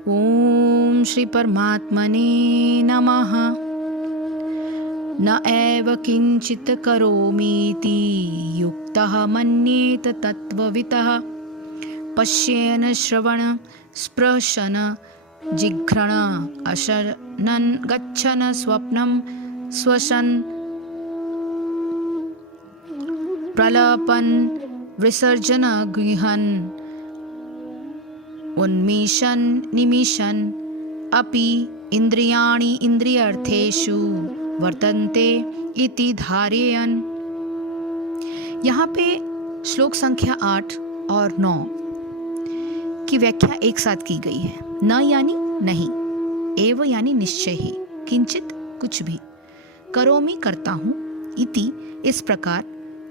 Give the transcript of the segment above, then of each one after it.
ओम श्री परमात्मने नमः। न एव किंचित करोमीति युक्तः मन्येत तत्त्ववितः। पश्येन श्रवण स्पृशन जिघ्रण अशनन् गच्छन् स्वप्नं स्वशन् प्रलपन् विसर्जन गृहन् उन्मिषन् निमिषन् अपि इंद्रियाणि इंद्रियार्थेषु वर्तन्ते इति धारयन्। यहाँ पे श्लोक संख्या 8 और 9 की व्याख्या एक साथ की गई है। न यानी नहीं, एव यानी निश्चय ही, किंचित कुछ भी, करोमि करता हूँ, इति इस प्रकार,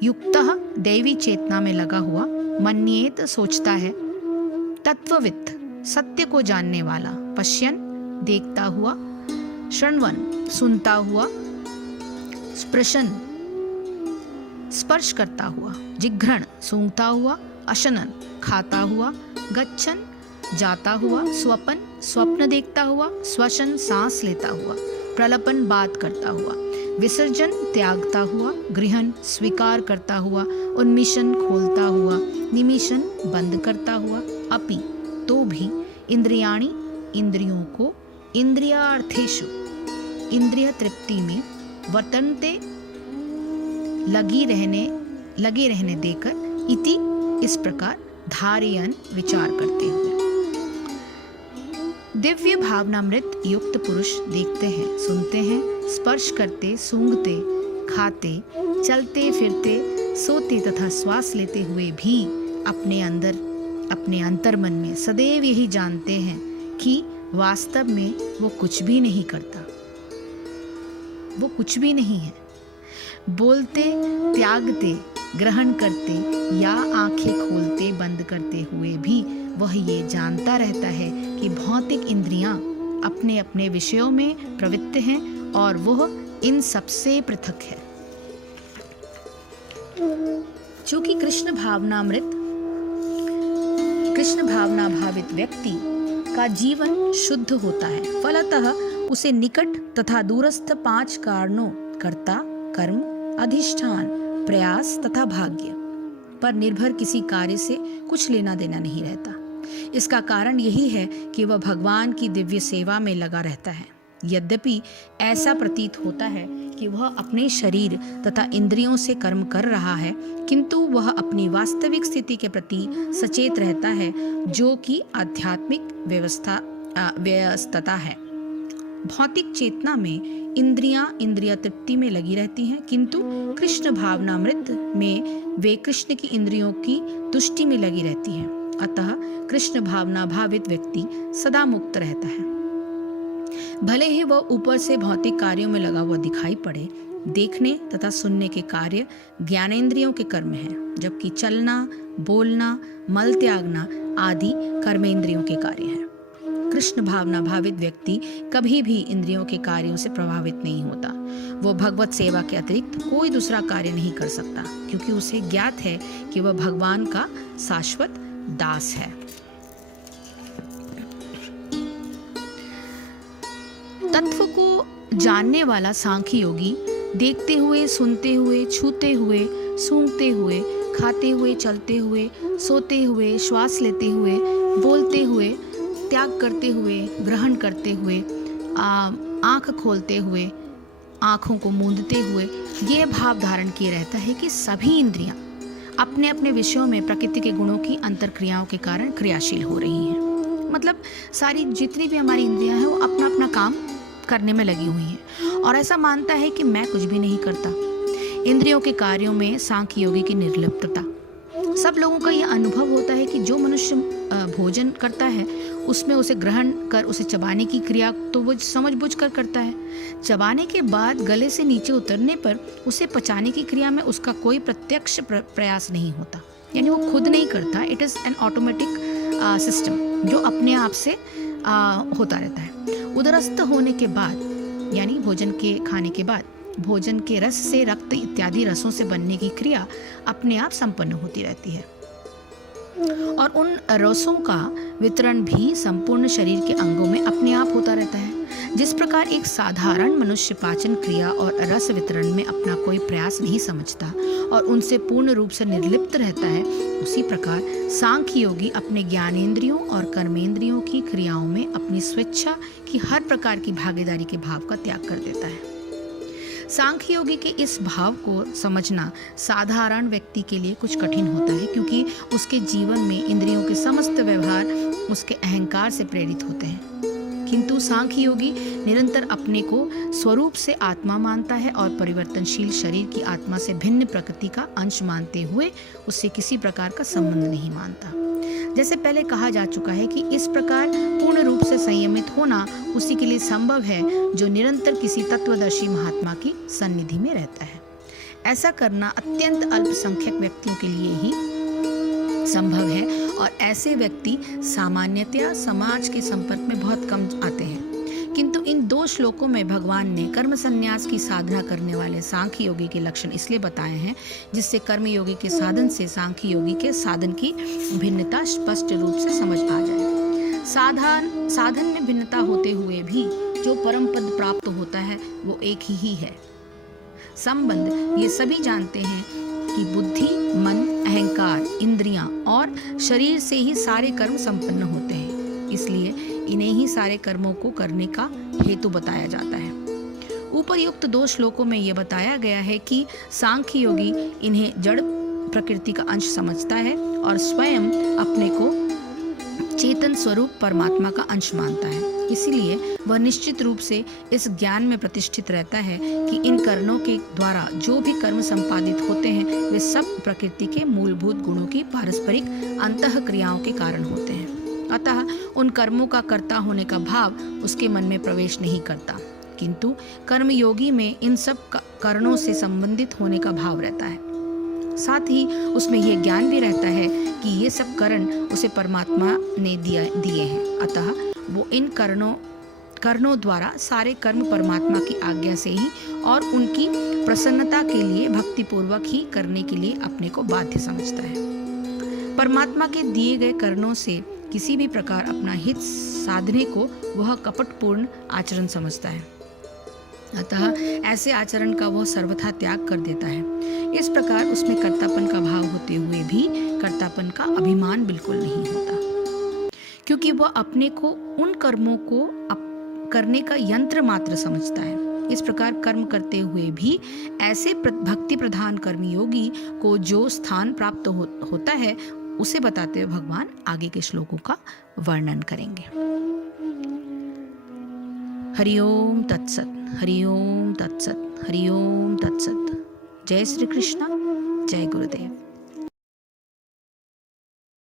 युक्तः दैवी चेतना में लगा हुआ, मन्येत सोचता है, तत्ववित् सत्य को जानने वाला, पश्यन देखता हुआ, शृण्वन् सुनता हुआ, स्पृशन स्पर्श करता हुआ, जिघ्रण सूंघता हुआ, अशनन खाता हुआ, गच्छन जाता हुआ, स्वपन स्वप्न देखता हुआ, स्वशन सांस लेता हुआ, प्रलपन बात करता हुआ, विसर्जन त्यागता हुआ, गृहन स्वीकार करता हुआ, उन्मिशन खोलता हुआ, निमिशन बंद करता हुआ, अपि तो भी, इंद्रियाणि इंद्रियों को, इंद्रियार्थेषु इंद्रिय तृप्ति में, वर्तन्ते लगे रहने देकर, इति इस प्रकार, धारयन् विचार करते हुए। दिव्य भावनामृत युक्त पुरुष देखते हैं, सुनते हैं, स्पर्श करते, सूंघते, खाते, चलते फिरते, सोते तथा श्वास लेते हुए भी अपने अंतर्मन में सदैव यही जानते हैं कि वास्तव में वो कुछ भी नहीं करता, वो कुछ भी नहीं है। बोलते, त्यागते, ग्रहण करते या आंखें खोलते बंद करते हुए भी वह ये जानता रहता है कि भौतिक इंद्रियां अपने अपने विषयों में प्रवृत्त हैं और वह इन सबसे पृथक है। चूंकि कृष्ण भावना भावित व्यक्ति का जीवन शुद्ध होता है, फलतः उसे निकट तथा दूरस्थ 5 कारणों, कर्ता, कर्म, अधिष्ठान, प्रयास तथा भाग्य पर निर्भर किसी कार्य से कुछ लेना देना नहीं रहता। इसका कारण यही है कि वह भगवान की दिव्य सेवा में लगा रहता है। यद्यपि ऐसा प्रतीत होता है कि वह अपने शरीर तथा इंद्रियों से कर्म कर रहा है, किंतु वह अपनी वास्तविक स्थिति के प्रति सचेत रहता है, जो कि आध्यात्मिक व्यस्तता है। भौतिक चेतना में इंद्रिय तृप्ति में लगी रहती हैं, किंतु कृष्ण भावनामृत में वे कृष्ण की इंद्रियों की तुष्टि में लगी रहती हैं। अतः कृष्ण भावना भावित व्यक्ति सदा मुक्त रहता है। भले ही वह ऊपर से भौतिक कार्यों में लगा हुआ दिखाई पड़े, देखने तथा सुनने के कार्य ज्ञानेंद्रियों के कर्म हैं, जबकि चलना, बोलना, मल त्यागना आदि कर्मेंद्रियों के कार्य हैं। कृष्ण भावना भावित व्यक्ति कभी भी इंद्रियों के कार्यों से प्रभावित नहीं होता। वो भगवत सेवा के अतिरिक्त कोई दूसरा कार्य नहीं कर सकता, क्योंकि उसे ज्ञात है कि वह भगवान का शाश्वत दास है। तत्व को जानने वाला सांख्य योगी देखते हुए, सुनते हुए, छूते हुए, सूंघते हुए, खाते हुए, चलते हुए, सोते हुए, श्वास लेते हुए, बोलते हुए, त्याग करते हुए, ग्रहण करते हुए, आँख खोलते हुए, आँखों को मूंदते हुए ये भाव धारण किए रहता है कि सभी इंद्रियां अपने अपने विषयों में प्रकृति के गुणों की अंतर्क्रियाओं के कारण क्रियाशील हो रही हैं। मतलब सारी जितनी भी हमारी इंद्रियां हैं वो अपना अपना काम करने में लगी हुई हैं, और ऐसा मानता है कि मैं कुछ भी नहीं करता। इंद्रियों के कार्यों में सांख्य योगी की निर्लिप्तता। सब लोगों का यह अनुभव होता है कि जो मनुष्य भोजन करता है उसमें उसे ग्रहण कर उसे चबाने की क्रिया तो वो समझबूझ कर करता है। चबाने के बाद गले से नीचे उतरने पर उसे पचाने की क्रिया में उसका कोई प्रत्यक्ष प्रयास नहीं होता, यानी वो खुद नहीं करता। It is an automatic system जो अपने आप से होता रहता है। उदरस्थ होने के बाद यानी भोजन के खाने के बाद भोजन के रस से रक्त इत्यादि रसों से बनने की क्रिया अपने आप संपन्न होती रहती है, और उन रसों का वितरण भी संपूर्ण शरीर के अंगों में अपने आप होता रहता है। जिस प्रकार एक साधारण मनुष्य पाचन क्रिया और रस वितरण में अपना कोई प्रयास नहीं समझता और उनसे पूर्ण रूप से निर्लिप्त रहता है, उसी प्रकार सांख्य योगी अपने ज्ञानेंद्रियों और कर्मेंद्रियों की क्रियाओं में अपनी स्वेच्छा की हर प्रकार की भागीदारी के भाव का त्याग कर देता है। सांख्य योगी के इस भाव को समझना साधारण व्यक्ति के लिए कुछ कठिन होता है, क्योंकि उसके जीवन में इंद्रियों के समस्त व्यवहार उसके अहंकार से प्रेरित होते हैं। किंतु सांख्य योगी निरंतर अपने को स्वरूप से आत्मा मानता है और परिवर्तनशील शरीर की आत्मा से भिन्न प्रकृति का अंश मानते हुए उससे किसी प्रकार का संबंध नहीं मानता। जैसे पहले कहा जा चुका है कि इस प्रकार पूर्ण रूप से संयमित होना उसी के लिए संभव है जो निरंतर किसी तत्वदर्शी महात्मा की सन्निधि में रहता है। ऐसा करना अत्यंत अल्पसंख्यक व्यक्तियों के लिए ही संभव है और ऐसे व्यक्ति सामान्यतया समाज के संपर्क में बहुत कम आते हैं। किंतु इन 2 श्लोकों में भगवान ने कर्म संन्यास की साधना करने वाले सांख्य योगी के लक्षण इसलिए बताए हैं जिससे कर्म योगी के साधन से सांख्य योगी के साधन की भिन्नता स्पष्ट रूप से समझ आ जाए। साधन में भिन्नता होते हुए भी जो परम पद प्राप्त होता है वो एक ही है। संबंध ये सभी जानते हैं कि बुद्धि, मन, अहंकार, इंद्रियां और शरीर से ही सारे कर्म संपन्न होते हैं, इसलिए इन्हें ही सारे कर्मों को करने का हेतु बताया जाता है। ऊपर्युक्त 2 श्लोकों में यह बताया गया है कि सांख्य योगी इन्हें जड़ प्रकृति का अंश समझता है और स्वयं अपने को चेतन स्वरूप परमात्मा का अंश मानता है। इसीलिए वह निश्चित रूप से इस ज्ञान में प्रतिष्ठित रहता है कि इन कर्णों के द्वारा जो भी कर्म संपादित होते हैं वे सब प्रकृति के मूलभूत गुणों की पारस्परिक अंतः क्रियाओं के कारण होते हैं। अतः उन कर्मों का कर्ता होने का भाव उसके मन में प्रवेश नहीं करता, किंतु कर्मयोगी में इन सब कर्णों से संबंधित होने का भाव रहता है। साथ ही उसमें यह ज्ञान भी रहता है कि ये सब कर्ण उसे परमात्मा ने दिए हैं, अतः वो इन कर्णों द्वारा सारे कर्म परमात्मा की आज्ञा से ही और उनकी प्रसन्नता के लिए भक्तिपूर्वक ही करने के लिए अपने को बाध्य समझता है। परमात्मा के दिए गए कर्णों से किसी भी प्रकार अपना हित साधने को वह कपटपूर्ण आचरण समझता है, अतः ऐसे आचरण का वह सर्वथा त्याग कर देता है। इस प्रकार उसमें कर्तापन का भाव होते हुए भी कर्तापन का अभिमान बिल्कुल नहीं होता, क्योंकि वह अपने को उन कर्मों को करने का यंत्र मात्र समझता है। इस प्रकार कर्म करते हुए भी ऐसे भक्ति प्रधान कर्मयोगी को जो स्थान प्राप्त होता है उसे बताते हुए भगवान आगे के श्लोकों का वर्णन करेंगे। हरि ओम तत्सत, हरि ओम तत्सत, हरि ओम तत्सत। जय श्री कृष्ण, जय गुरुदेव।